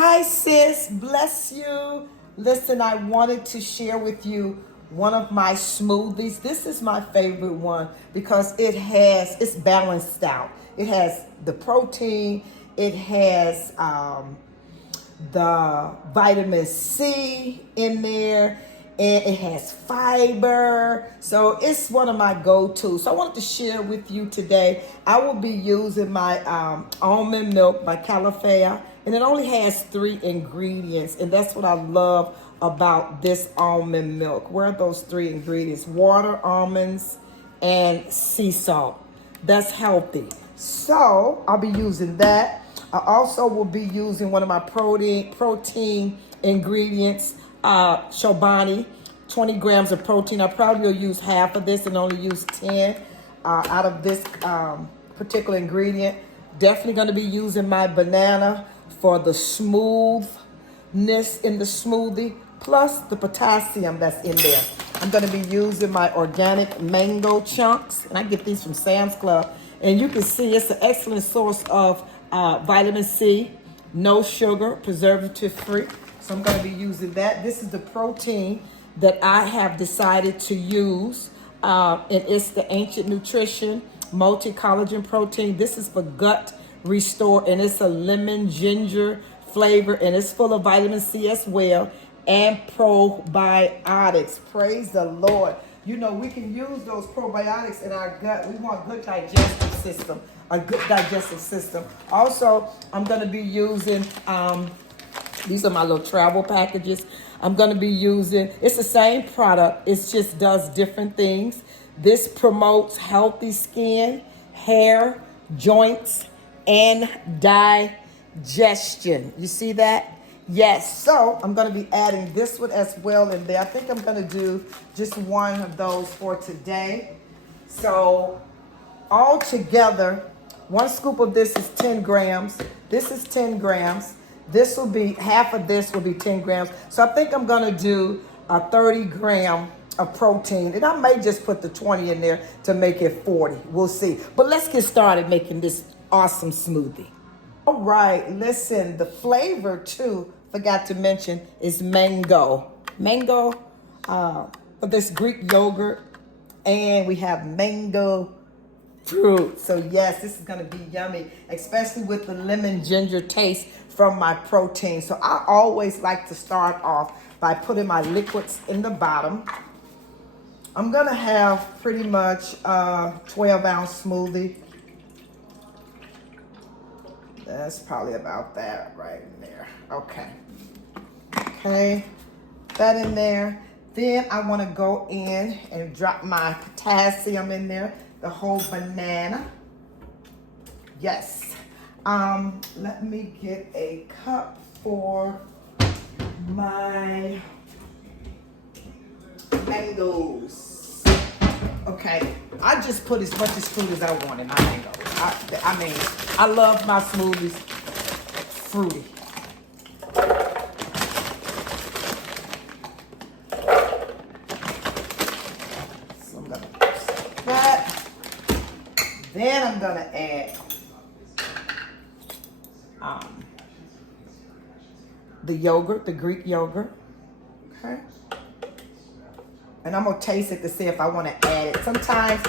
Hi, sis. Bless you. Listen, I wanted to share with you one of my smoothies. This is my favorite one because it's balanced out. It has the protein, it has the vitamin C in there, and it has fiber. So it's one of my go-tos. So I wanted to share with you today. I will be using my almond milk by Califia, and it only has 3 ingredients, and that's what I love about this almond milk. Where are those 3 ingredients? Water, almonds, and sea salt. That's healthy. So I'll be using that. I also will be using one of my protein ingredients, Chobani, 20 grams of protein. I probably will use half of this and only use 10 out of this particular ingredient. Definitely going to be using my banana for the smoothness in the smoothie, plus the potassium that's in there. I'm going to be using my organic mango chunks, and I get these from Sam's Club. And you can see it's an excellent source of vitamin C, no sugar, preservative free. So I'm going to be using that. This is the protein that I have decided to use. And it's the Ancient Nutrition Multi-Collagen Protein. This is for gut restore, and it's a lemon ginger flavor, and it's full of vitamin C as well, and probiotics. Praise the Lord. You know, we can use those probiotics in our gut. We want a good digestive system. Also, I'm going to be using, these are my little travel packages. I'm going to be using, it's the same product. It just does different things. This promotes healthy skin, hair, joints, and digestion. You see that? Yes, so I'm going to be adding this one as well in there. I think I'm going to do just one of those for today. So all together, 1 scoop of this is 10 grams. This is 10 grams. This will be, half of this will be 10 grams. So I think I'm going to do a 30 gram of protein. And I may just put the 20 in there to make it 40. We'll see. But let's get started making this awesome smoothie. All right, listen, the flavor too, forgot to mention, is mango. Mango for this Greek yogurt, and we have mango fruit. So yes, this is gonna be yummy, especially with the lemon ginger taste from my protein. So I always like to start off by putting my liquids in the bottom. I'm gonna have pretty much a 12-ounce smoothie. That's probably about that right in there. Okay, that in there. Then I want to go in and drop my potassium in there, the whole banana. Yes. Let me get a cup for my mangoes. Okay, I just put as much as fruit as I want in my mangoes. I mean, I love my smoothies fruity. So I'm gonna set that. Then I'm gonna add the yogurt, the Greek yogurt. Okay. And I'm gonna taste it to see if I want to add it. Sometimes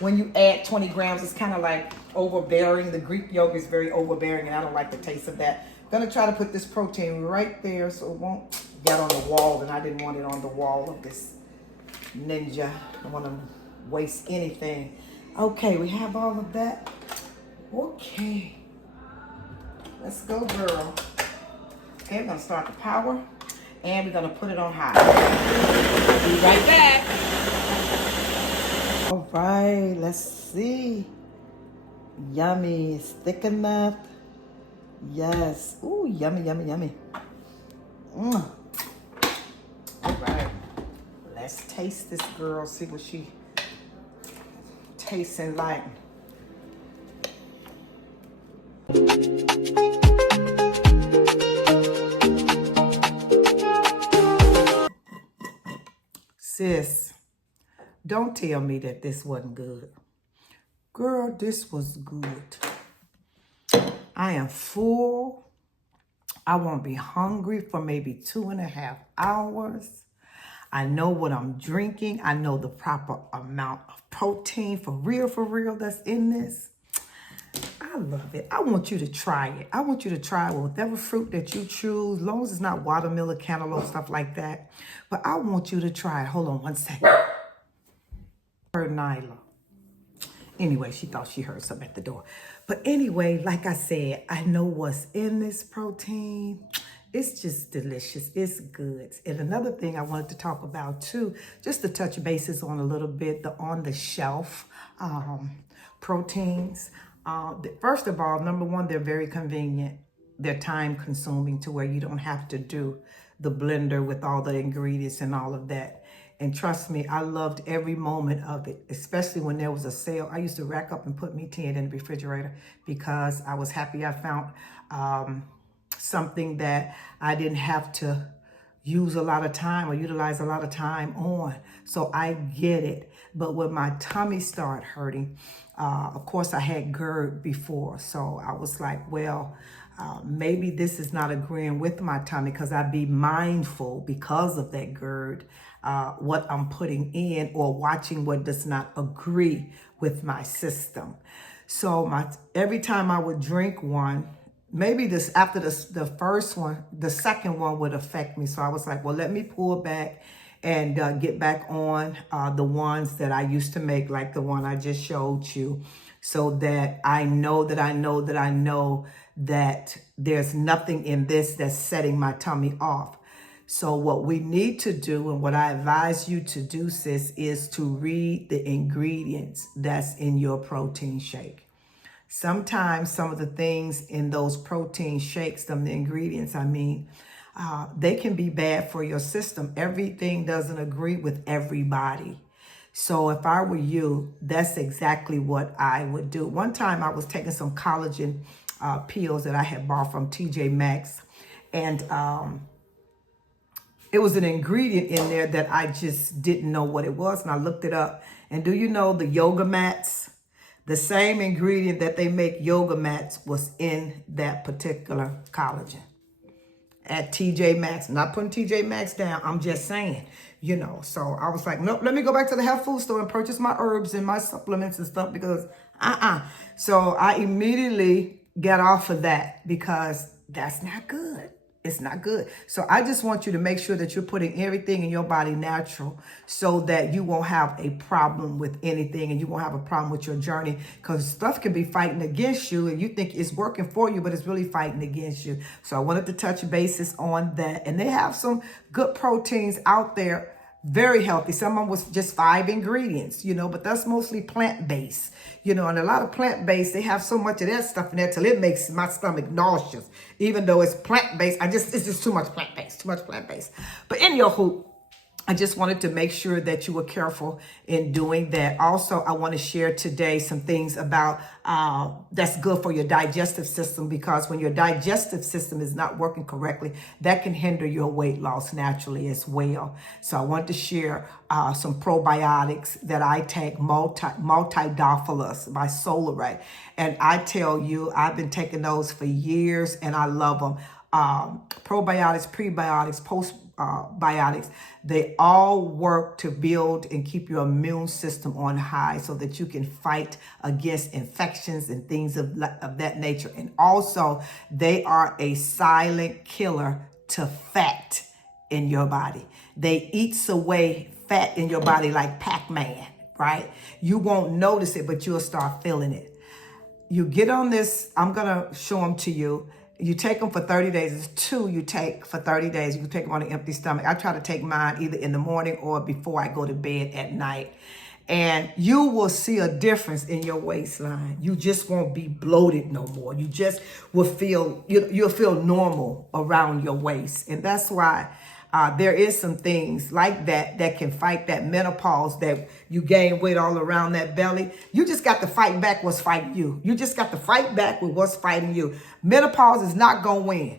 when you add 20 grams, it's kind of like overbearing. The Greek yogurt is very overbearing, and I don't like the taste of that. I'm gonna try to put this protein right there so it won't get on the wall, and I didn't want it on the wall of this ninja. I don't want to waste anything. Okay, we have all of that. Okay, let's go, girl. Okay, we're gonna start the power, and we're gonna put it on high. Be right back. All right, let's see. Yummy, it's thick enough. Yes. Ooh, yummy, yummy, yummy. All right, let's taste this girl. See what she tasting like. Sis, don't tell me that this wasn't good. Girl, this was good. I am full. I won't be hungry for maybe 2.5 hours. I know what I'm drinking. I know the proper amount of protein for real that's in this. I love it. I want you to try it. I want you to try it with whatever fruit that you choose, as long as it's not watermelon, cantaloupe, stuff like that. But I want you to try it. Hold on one second. Heard Nyla. Anyway, she thought she heard something at the door. But anyway, like I said, I know what's in this protein. It's just delicious. It's good. And another thing I wanted to talk about too, just to touch bases on a little bit, the on the shelf proteins. First of all, number one, they're very convenient. They're time consuming to where you don't have to do the blender with all the ingredients and all of that. And trust me, I loved every moment of it, especially when there was a sale. I used to rack up and put meat in the refrigerator because I was happy I found something that I didn't have to use a lot of time or utilize a lot of time on. So I get it. But when my tummy started hurting, of course I had GERD before. So I was like, well, maybe this is not agreeing with my tummy, because I be mindful because of that GERD, what I'm putting in or watching what does not agree with my system. So every time I would drink one, maybe after the first one, the second one would affect me. So I was like, well, let me pull back and get back on the ones that I used to make, like the one I just showed you, so that I know that there's nothing in this that's setting my tummy off. So what we need to do, and what I advise you to do, sis, is to read the ingredients that's in your protein shake. Sometimes some of the things in those protein shakes, the ingredients, they can be bad for your system. Everything doesn't agree with everybody. So if I were you, that's exactly what I would do. One time I was taking some collagen pills that I had bought from TJ Maxx, and it was an ingredient in there that I just didn't know what it was, and I looked it up. And do you know the yoga mats? The same ingredient that they make yoga mats was in that particular collagen at TJ Maxx. I'm not putting TJ Maxx down. I'm just saying, so I was like, nope, let me go back to the health food store and purchase my herbs and my supplements and stuff, because So I immediately got off of that, because that's not good. It's not good. So I just want you to make sure that you're putting everything in your body natural, so that you won't have a problem with anything, and you won't have a problem with your journey, because stuff can be fighting against you and you think it's working for you, but it's really fighting against you. So I wanted to touch bases on that. And they have some good proteins out there, very healthy. Some of them was just 5 ingredients, but that's mostly plant-based, and a lot of plant-based, they have so much of that stuff in there till it makes my stomach nauseous. Even though it's plant-based, it's just too much plant-based. But anywho, I just wanted to make sure that you were careful in doing that. Also, I want to share today some things about that's good for your digestive system, because when your digestive system is not working correctly, that can hinder your weight loss naturally as well. So I want to share some probiotics that I take, Multidophilus by Solaray. And I tell you, I've been taking those for years and I love them. Probiotics, prebiotics, postbiotics, they all work to build and keep your immune system on high, so that you can fight against infections and things of that nature. And also, they are a silent killer to fat in your body. They eats away fat in your body like Pac-Man, right? You won't notice it, but you'll start feeling it. You get on this, I'm going to show them to you. You take them for 30 days. It's 2 you take for 30 days. You can take them on an empty stomach. I try to take mine either in the morning or before I go to bed at night. And you will see a difference in your waistline. You just won't be bloated no more. You just will feel, you'll feel normal around your waist. And that's why there is some things like that can fight that menopause, that you gain weight all around that belly. You just got to fight back what's fighting you. You just got to fight back with what's fighting you. Menopause is not going to win.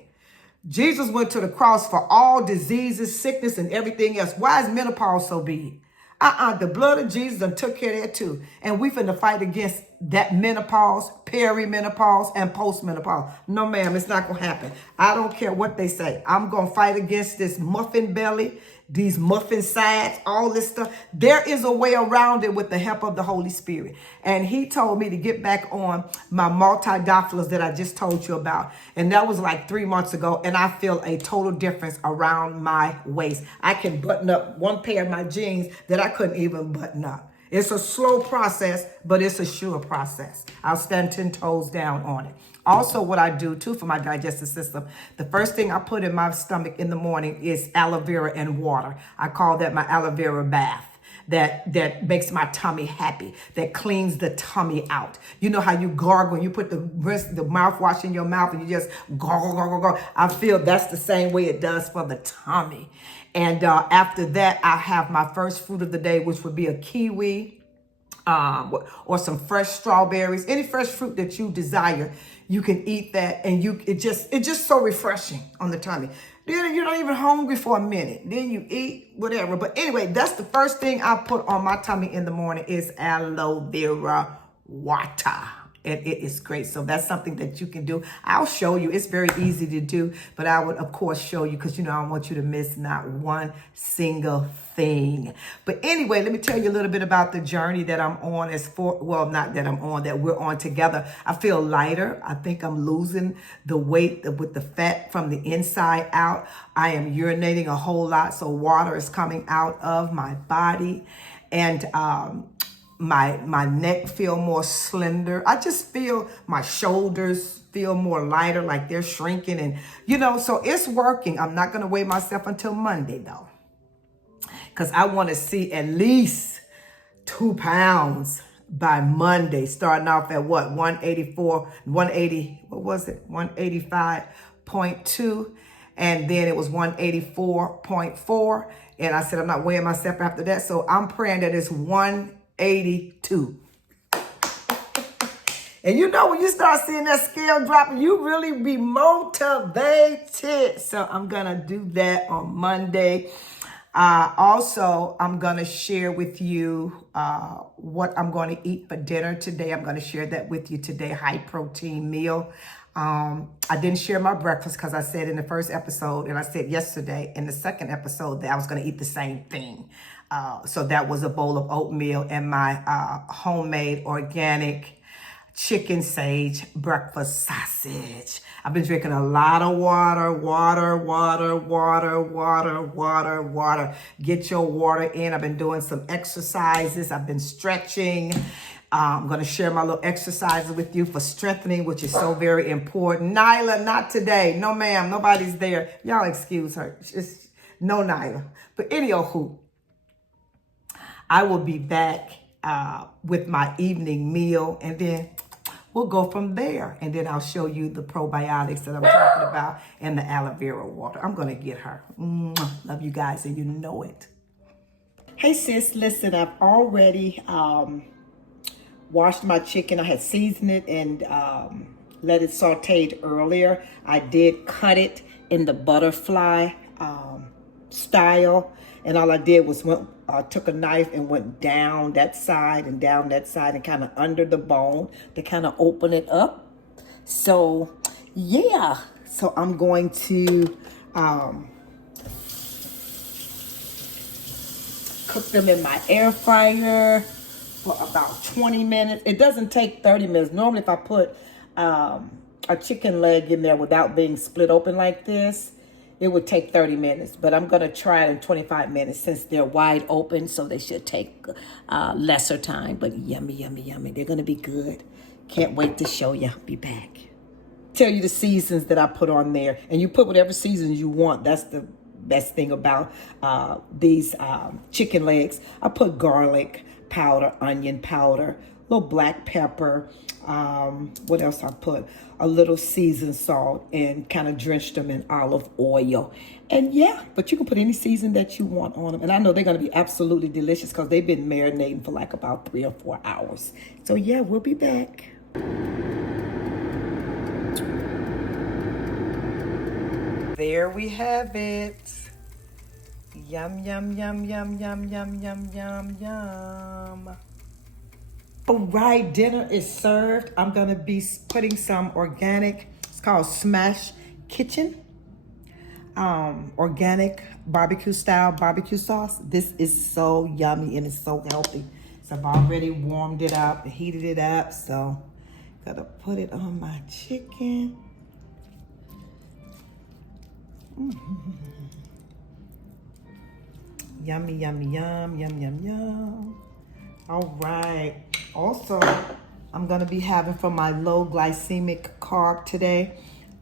Jesus went to the cross for all diseases, sickness, and everything else. Why is menopause so big? The blood of Jesus done took care of that too. And we finna fight against that menopause, perimenopause, and postmenopause. No, ma'am, it's not gonna happen. I don't care what they say. I'm gonna fight against this muffin belly, these muffin sides, all this stuff. There is a way around it with the help of the Holy Spirit. And he told me to get back on my multi-doppelers that I just told you about. And that was like 3 months ago. And I feel a total difference around my waist. I can button up one pair of my jeans that I couldn't even button up. It's a slow process, but it's a sure process. I'll stand 10 toes down on it. Also, what I do too for my digestive system, the first thing I put in my stomach in the morning is aloe vera and water. I call that my aloe vera bath. That makes my tummy happy, that cleans the tummy out. You know how you gargle when you put the mouthwash in your mouth and you just gargle, gargle, gargle. I feel that's the same way it does for the tummy. And after that, I have my first fruit of the day, which would be a kiwi, or some fresh strawberries, any fresh fruit that you desire. You can eat that, and it's just so refreshing on the tummy. Then you're not even hungry for a minute. Then you eat whatever. But anyway, that's the first thing I put on my tummy in the morning is aloe vera water. And it is great. So that's something that you can do. I'll show you. It's very easy to do. But I would, of course, show you because, I don't want you to miss not one single thing. But anyway, let me tell you a little bit about the journey that I'm on not that I'm on, that we're on together. I feel lighter. I think I'm losing the weight with the fat from the inside out. I am urinating a whole lot. So water is coming out of my body. And, my neck feel more slender. I just feel my shoulders feel more lighter, like they're shrinking. And, so it's working. I'm not going to weigh myself until Monday, though, because I want to see at least 2 pounds by Monday, starting off at 185.2. And then it was 184.4. And I said, I'm not weighing myself after that. So I'm praying that it's 182. And when you start seeing that scale dropping, you really be motivated. So I'm going to do that on Monday. Also, I'm going to share with you what I'm going to eat for dinner today. I'm going to share that with you today, high protein meal. I didn't share my breakfast because I said in the first episode, and I said yesterday in the second episode that I was going to eat the same thing. So that was a bowl of oatmeal and my homemade organic chicken sage breakfast sausage. I've been drinking a lot of water. Get your water in. I've been doing some exercises. I've been stretching. I'm going to share my little exercises with you for strengthening, which is so very important. Nyla, not today. No, ma'am. Nobody's there. Y'all excuse her. It's no Nyla. But anywho, I will be back with my evening meal, and then we'll go from there. And then I'll show you the probiotics that I'm talking about and the aloe vera water. I'm going to get her. Love you guys, and you know it. Hey, sis, listen, I've already washed my chicken. I had seasoned it and let it sauteed earlier. I did cut it in the butterfly style. And all I did was took a knife and went down that side and kind of under the bone to kind of open it up. So, yeah. So I'm going to cook them in my air fryer for about 20 minutes. It doesn't take 30 minutes. Normally, if I put a chicken leg in there without being split open like this, it would take 30 minutes, but I'm going to try it in 25 minutes since they're wide open, so they should take lesser time. But yummy, yummy, yummy. They're going to be good. Can't wait to show you. Be back. Tell you the seasons that I put on there. And you put whatever seasons you want. That's the best thing about these chicken legs. I put garlic powder, onion powder, a little black pepper. What else I put? A little seasoned salt, and kind of drenched them in olive oil. And yeah, but you can put any season that you want on them. And I know they're going to be absolutely delicious because they've been marinating for like about 3 or 4 hours. So yeah, we'll be back. There we have it. Yum, yum, yum, yum, yum, yum, yum, yum, yum. All right, dinner is served. I'm going to be putting some organic, it's called Smash Kitchen, organic barbecue style barbecue sauce. This is so yummy and it's so healthy. So I've already warmed it up and heated it up. So gotta put it on my chicken. Yummy, yummy, yum, yum, yum, yum. All right. Also, I'm gonna be having for my low glycemic carb today,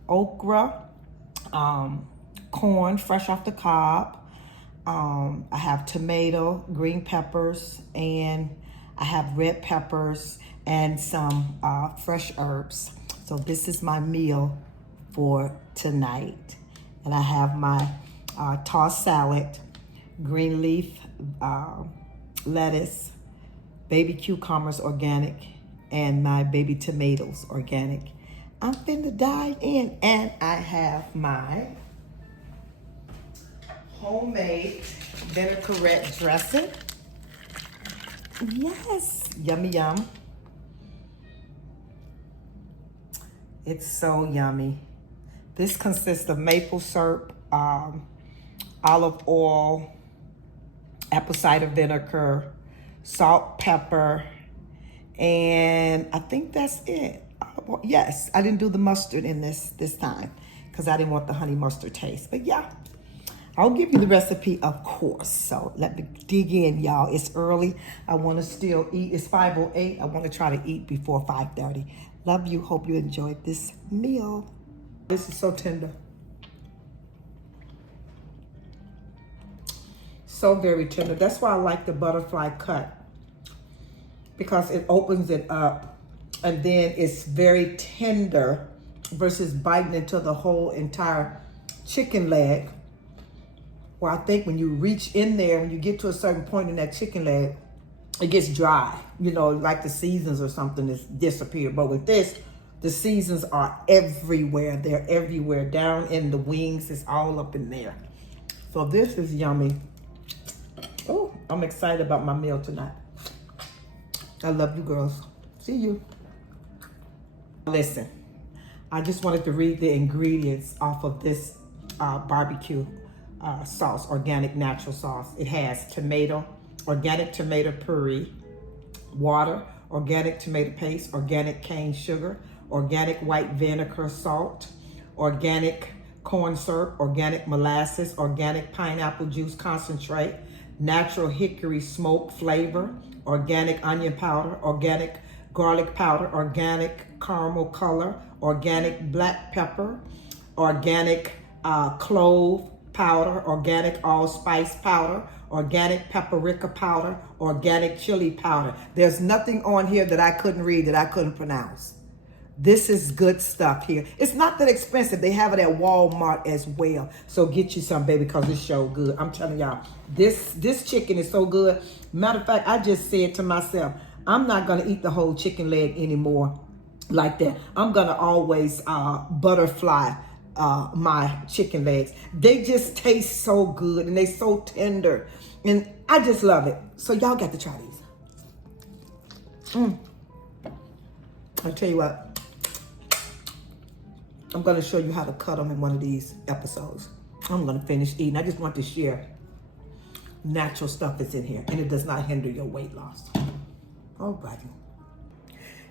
okra, corn fresh off the cob. I have tomato, green peppers, and I have red peppers and some fresh herbs. So this is my meal for tonight. And I have my tossed salad, green leaf lettuce, baby cucumbers organic, and my baby tomatoes organic. I'm finna dive in, and I have my homemade vinaigrette dressing. Yes, yummy yum. It's so yummy. This consists of maple syrup, olive oil, apple cider vinegar, salt, pepper, and I think that's it. Yes, I didn't do the mustard in this time because I didn't want the honey mustard taste. But yeah, I'll give you the recipe, of course. So let me dig in, y'all. It's early. I want to still eat. It's 5:08. I want to try to eat before 5:30. Love you. Hope you enjoyed this meal. This is so tender. So very tender. That's why I like the butterfly cut, because it opens it up and then it's very tender versus biting into the whole entire chicken leg. Where I think when you reach in there, when you get to a certain point in that chicken leg, it gets dry, you know, like the seasons or something has disappeared. But with this, the seasons are everywhere. They're everywhere. Down in the wings, it's all up in there. So this is yummy. Oh, I'm excited about my meal tonight. I love you girls. See you. Listen, I just wanted to read the ingredients off of this barbecue sauce, organic natural sauce. It has tomato, organic tomato puree, water, organic tomato paste, organic cane sugar, organic white vinegar, salt, organic corn syrup, organic molasses, organic pineapple juice concentrate, natural hickory smoke flavor, organic onion powder, organic garlic powder, organic caramel color, organic black pepper, organic clove powder, organic allspice powder, organic paprika powder, organic chili powder. There's nothing on here that I couldn't read, that I couldn't pronounce. This is good stuff here. It's not that expensive. They have it at Walmart as well. So get you some, baby, because it's so good. I'm telling y'all, this chicken is so good. Matter of fact, I just said to myself, I'm not going to eat the whole chicken leg anymore like that. I'm going to always butterfly my chicken legs. They just taste so good and they so tender. And I just love it. So y'all got to try these. I'll tell you what. I'm going to show you how to cut them in one of these episodes. I'm going to finish eating. I just want to share natural stuff that's in here, and it does not hinder your weight loss. All right.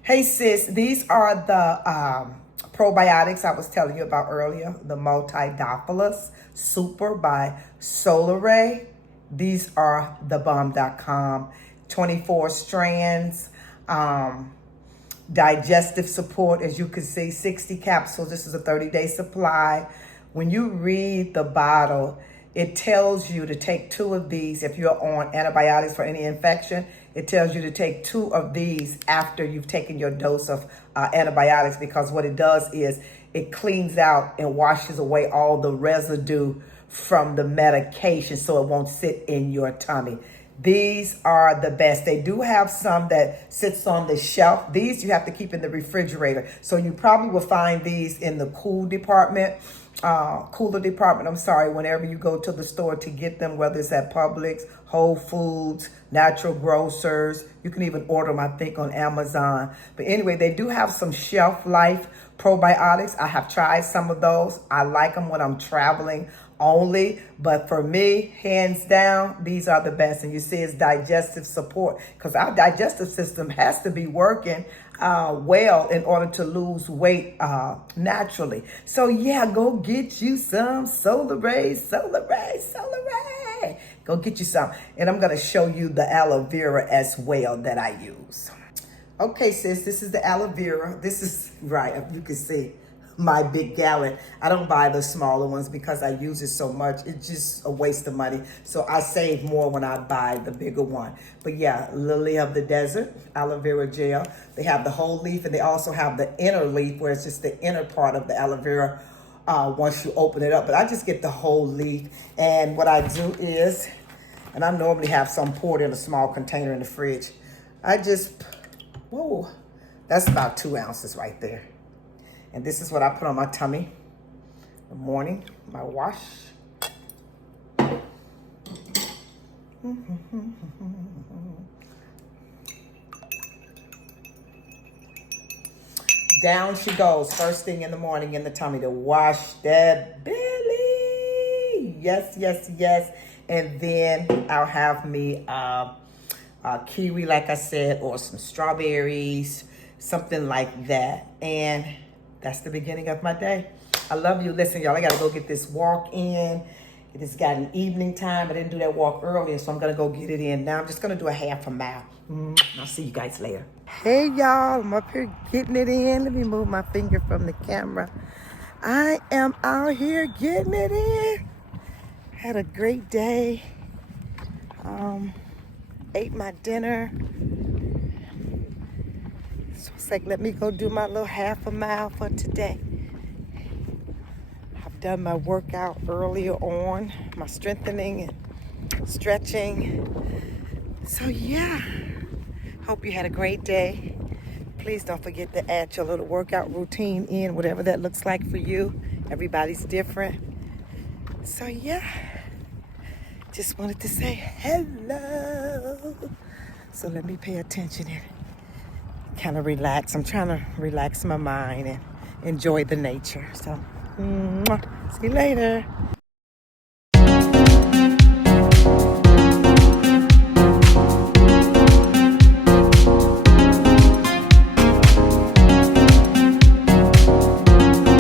Hey, sis, these are the probiotics I was telling you about earlier, the Multidophilus Super by Solaray. These are thebomb.com, 24 strands. Digestive support, as you can see, 60 capsules. This is a 30-day supply. When you read the bottle, it tells you to take 2 of these. If you're on antibiotics for any infection, it tells you to take 2 of these after you've taken your dose of antibiotics, because what it does is it cleans out and washes away all the residue from the medication so it won't sit in your tummy. These are the best. They do have some that sits on the shelf. These you have to keep in the refrigerator. So you probably will find these in the cool department cooler department, I'm sorry, whenever you go to the store to get them, whether it's at Publix, Whole Foods, Natural Grocers. You can even order them, I think, on Amazon. But anyway, they do have some shelf life probiotics. I have tried some of those. I like them when I'm traveling only, but for me, hands down, these are the best. And you see it's digestive support, because our digestive system has to be working well in order to lose weight naturally. So yeah, go get you some Solar Rays. Go get you some. And I'm gonna show you the aloe vera as well that I use. Okay, sis, this is the aloe vera. This is, right, if you can see, my big gallon. I don't buy the smaller ones because I use it so much. It's just a waste of money. So I save more when I buy the bigger one. But yeah, Lily of the Desert, aloe vera gel. They have the whole leaf, and they also have the inner leaf, where it's just the inner part of the aloe vera once you open it up. But I just get the whole leaf. And what I do is, and I normally have some poured in a small container in the fridge. I just, whoa, that's about 2 ounces right there. And this is what I put on my tummy in the morning, my wash. Down she goes, first thing in the morning in the tummy to wash that belly. Yes, yes, yes. And then I'll have me kiwi, like I said, or some strawberries, something like that. And that's the beginning of my day. I love you. Listen, y'all, I got to go get this walk in. It has gotten evening time. I didn't do that walk earlier, so I'm going to go get it in now. I'm just going to do a half a mile. I'll see you guys later. Hey, y'all. I'm up here getting it in. Let me move my finger from the camera. I am out here getting it in. Had a great day. Ate my dinner. So it's like, let me go do my little half a mile for today. I've done my workout earlier on, my strengthening and stretching. So yeah, hope you had a great day. Please don't forget to add your little workout routine in, whatever that looks like for you. Everybody's different. So yeah, just wanted to say hello. So let me pay attention and kind of relax. I'm trying to relax my mind and enjoy the nature. So, see you later.